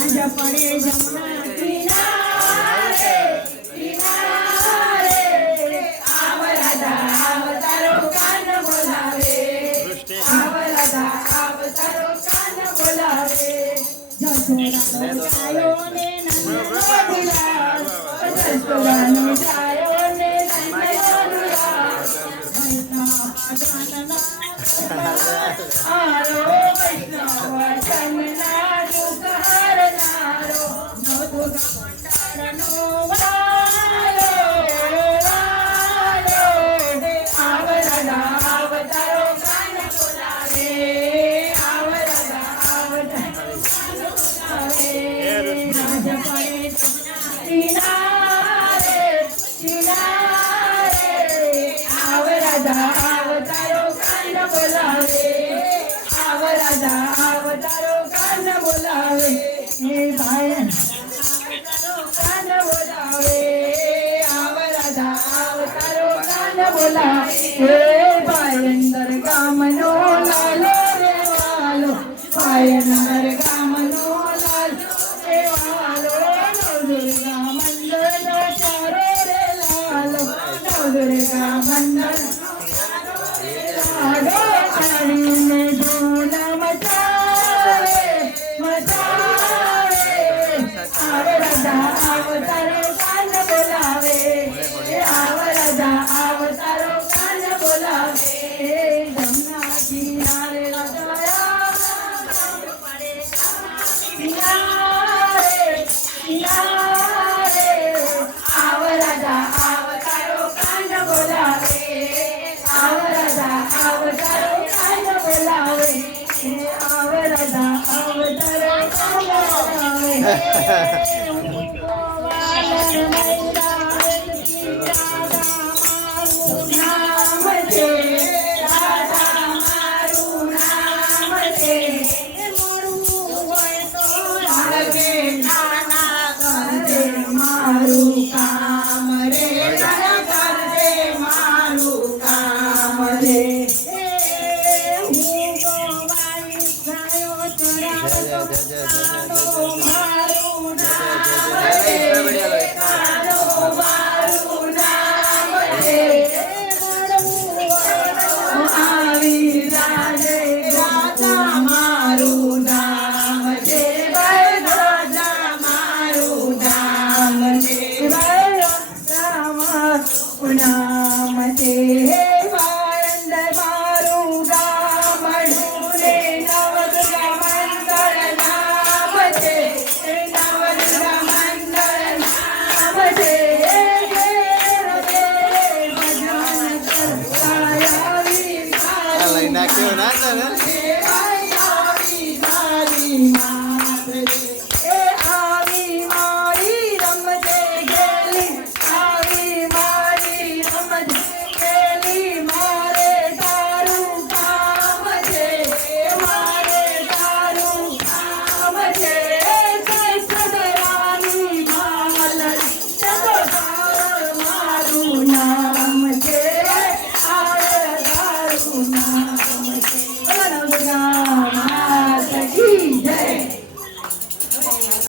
સાંજ પડે જમના કિનારે કિનારે આવ રાધા આવ તારો કાન બોલાવે આવ રાધા આવ તારો કાન બોલાવે જસોદાનો છાયો ને નંદનો દિલાસ જસોદાનો છાયો ને નંદનો દિલાસ વૈષ્ણવ આરો વૈષ્ણવ ચંદના અવતારો કાન બોલાવે હે ભાઈ કાન બોલાવે આવ રાધા અવતારો કાન બોલાવે હે ભાઈ અંદર ગામનો લાલો રે વાલો ભાઈ અંદર ગામનો લાલો રે વાલો દુર્ગા મંડળ ચારો રે લાલો દુર્ગા મંડળ ચારો આડીને ઢોલા મચાવે મચાવે આવ રાધા અવતારો કાન બોલાવે આવ રાધા અવતારો કાન બોલાવે જમના કિનારે કિનારે કિનારે આવ રાધા અવતારો કાન બોલાવે આવ રાધા અવતારો કાન બોલાવે આવ રાધા અવતારો કાન બોલાવે